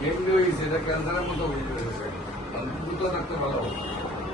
dengue হয়েছে এটা ক্যান্সারের মতো হয়ে যাবে অন্তত ভালো হবে